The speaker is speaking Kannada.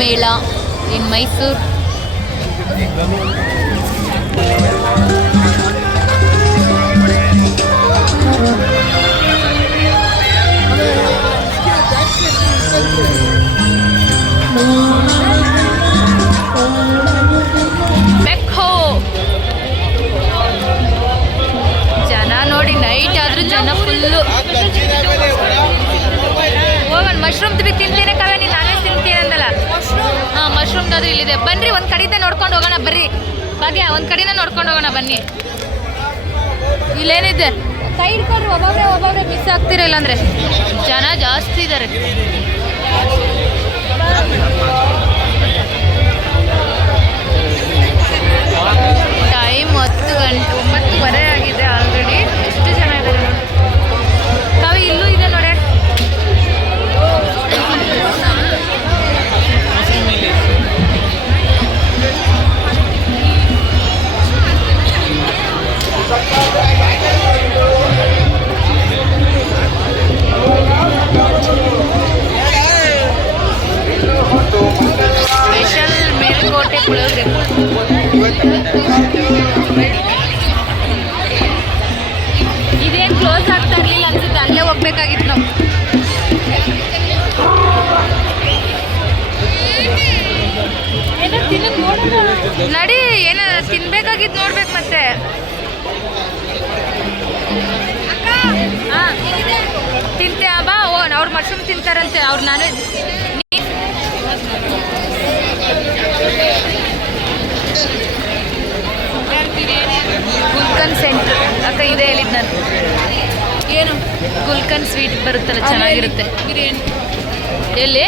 ಮೇಳ ಇನ್ ಮೈಸೂರು. ಬೆಕ್ಕು ಜನ ನೋಡಿ, ನೈಟ್ ಆದ್ರೂ ಜನ ಫುಲ್ಲು. ಹೋಗೋಣ, ಮಶ್ರೂಮ್ ತಿಂತೀನಿ ಕವೆ, ನೀನು ನಾನೇ ತಿಂತೀನಿ ಅಂದಲ್ಲ. ಹಾಂ, ಮಶ್ರೂಮ್ದಾದ್ರೂ ಇಲ್ಲಿದೆ. ಬನ್ರಿ, ಒಂದು ಕಡೆಯಿಂದ ನೋಡ್ಕೊಂಡು ಹೋಗೋಣ. ಬರ್ರಿ ಭಾಗ್ಯ, ಒಂದು ಕಡೆಯಿಂದ ನೋಡ್ಕೊಂಡು ಹೋಗೋಣ ಬನ್ನಿ. ಇಲ್ಲೇನಿದೆ ಕೈ ಹಿಡ್ಕೊಂಡ್ರು, ಒಬ್ಬೊಬ್ರೆ ಮಿಸ್ ಆಗ್ತಿರಲ್ಲ ಅಂದರೆ ಜನ ಜಾಸ್ತಿ ಇದ್ದಾರೆ. ಟೈಮ್ 9:30 ಆಗಿದೆ ಆಲ್ರೆಡಿ. ಎಷ್ಟು ಜನ ಇದ್ದಾರೆ ನೋಡಿ. ಕವಿ ಇಲ್ಲೂ ಇದೆ ನೋಡಿ. ಸ್ಪೆಷಲ್ ಮೇಲ್ಕೋಟೆ ಪುಳಿಯೋಗರೆ. ಇದೇನು ಕ್ಲೋಸ್ ಆಗ್ತಾ ಇರಲಿಲ್ಲ ಅನ್ಸುತ್ತೆ, ಅಲ್ಲೇ ಹೋಗ್ಬೇಕಾಗಿತ್ತು ನಾವು. ನಡಿ, ಏನ ತಿನ್ಬೇಕಾಗಿತ್ತು ನೋಡ್ಬೇಕು ಮತ್ತೆ. ಹಾಂ, ತಿಂತೆ ಬಾ. ಅವ್ರು ಮಶ್ರೂಮ್ ತಿಂತಾರಂತೆ, ಅವ್ರು ನಾನು ಗುಲ್ಕನ್ ಸೆಂಟ್ರ್ ಅಕ್ಕ ಇದೆ ಹೇಳಿದ್ದು ನಾನು. ಏನು ಗುಲ್ಕನ್ ಸ್ವೀಟ್ ಬರುತ್ತಲ್ಲ, ಚೆನ್ನಾಗಿರುತ್ತೆ. ಎಲ್ಲಿ